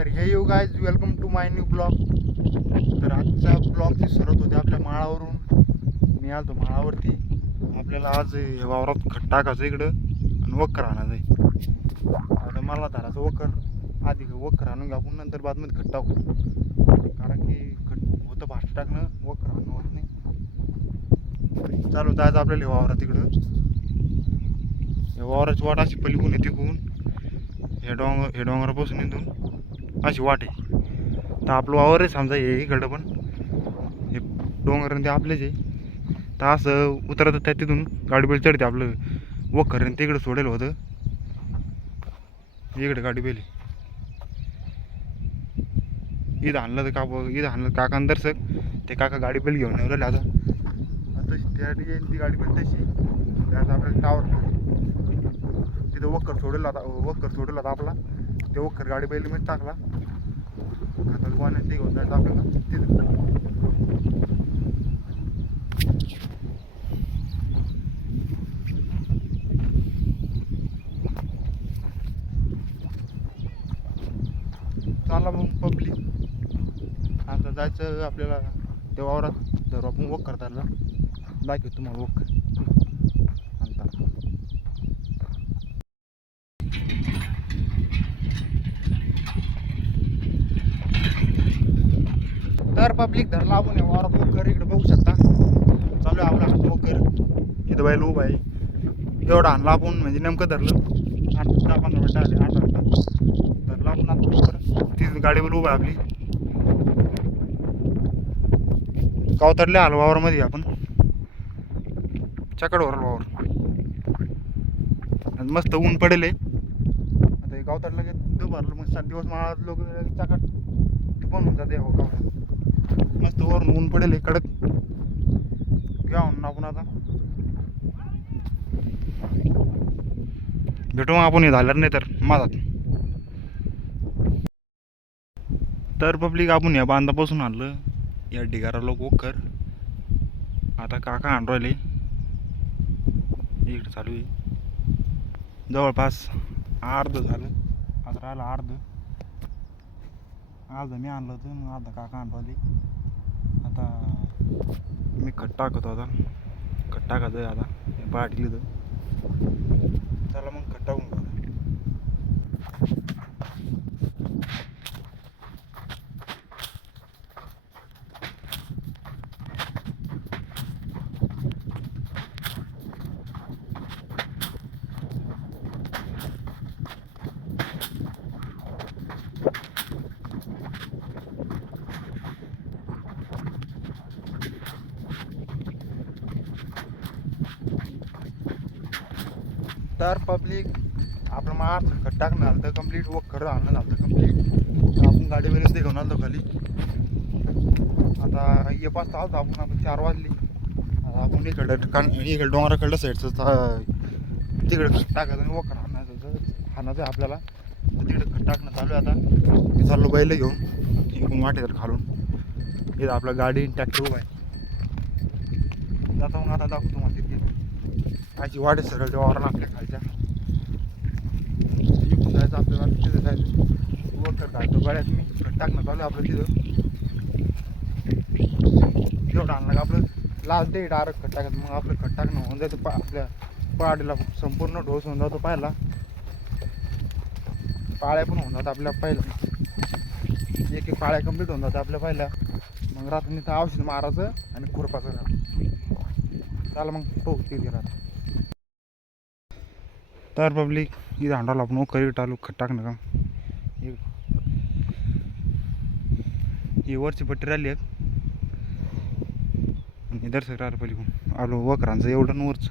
तर hey you guys welcome to my new blog. तर आजच्या ब्लॉगची सुरुवात होते आपल्या माळावरून. मी आलो माळावरती. आपल्याला आज हे वावरात खत टाकायचं इकडं आणि वखर आणायचं आहे. आता मला धराचं वखर आधी वखर आणून घ्या, आपण नंतर बादमध्ये खत टाकू. कारण की खत होतं भात टाकणं, वखर आणणं होत नाही. चालू जायचं आपल्याला हे वावरात तिकडं. हे वावराची वाट अशी पलीकडून येते तिकडून हे डोंगरापासून इथून अशी वाट आहे. तर आपलं वावर आहे समजा हे इकडं, पण हे डोंगर ते आपलेच आहे. तर असं उतरत त्या तिथून गाडी बैल चढते आपलं वखर ते इकडं सोडेल होतं. इकडे गाडी बैल इथं आणलं तर इथं आणलं काका दर्शक ते काका गाडी बैल घेऊन येऊ राहिले. आता त्या ती गाडी बैल तशी त्याचं आपल्याला टावर तिथं वखर सोडेल होता आपला. ते वखर गाडी बैल मध्ये टाकला आता कोणाला ते घेऊन जायचं आपल्याला तिथं. चला मग पब्लिक, आता जायचं आपल्याला त्या वावरात. जर आपण वखर धरला दाखव तुम्हाला वखर आणता. तर पब्लिक धरला आपण या वावरात वखर. इकडे बघू शकता चालू आहे आपला वखर. इथं बैल उभा आहे. एवढं आणला आपण म्हणजे नेमकं धरलं 10-15 मिनिटं आले 8 मिनिटं धरला आपण. आता वखर ती गाडीवर उभा आहे आपली. कावतरले आलो वावरमध्ये आपण चकडवर वावर. मस्त ऊन पडेल आहे. आता हे गावताडलं की दुपारलं मग 7 दिवस मला लोक चाकट ते पण होऊन जाते. हो गाव मस्त वरून ऊन पडेल आहे कडक. घेऊन आपण आता भेटू मग आपण. हे झालं नाही तर माझात. तर पब्लिक आपण या बांधापासून आणलं या ढिगारा लोक वखर. आता काका आण राहिले इकडे चालू आहे. जवळपास अर्ध झालं. आता राहिलं अर्ध मी आणलं होतं, मग अर्ध काका आण राहिले. आता मी खत टाकतो. आता खत टाकायचं आहे आता पाठी लिहिलं. चला मग खत टाकून घ्या. तर पब्लिक आपलं मार खत टाकणं आलं तर कम्प्लीट, वखर आणणं झालं तर कम्प्लीट. आपण गाडी वगैरे ते घेऊन आलो खाली. आता ये पाच आलो आपण 4 वाजली. आता आपण इकडे डोंगराकडलं साईडचं तिकडे खत टाकायचं आणि वखर हाणायचं आपल्याला. तर तिकडे खत टाकणं चालू आहे. आता मी चाललो बैल घेऊन इकडून वाटे तर खालून. इथं आपला गाडी ट्रॅक्टर उभा आहे. जाता मग आता दाखवतो तुम्हाला तिथे अशी वाटे सरळ त्या वावरानं आपल्या खालच्या इकडून जायचं आपल्याला. तिथं जायचं वखर घालतो गळ्यात. मी खत टाकणं चालू आहे आपलं तिथं. एवढं आणलं का आपलं लास्ट डे डायरेक्ट खत टाकायचं. मग आपलं खत टाकणं होऊन जायचं. आपल्या पाडीला संपूर्ण ढोस होऊन जातो. पाहिला पाळ्या पण होऊन जातं आपल्या पहिल्या. एक पाळ्या कंप्लीट होऊन जातं आपल्या पहिल्या. मग रात्री तर औषध मारायचं आणि खुरपाचं झालं. चला मग पाहू ते गेला. तर पब्लिक इथं हांडाला आपण करी टालू खत टाकणं का. ही वरची पट्टी राहिली आहेत आणि दर्शक राहिलं पलीकडून आलो वखरांचं एवढं वरचं.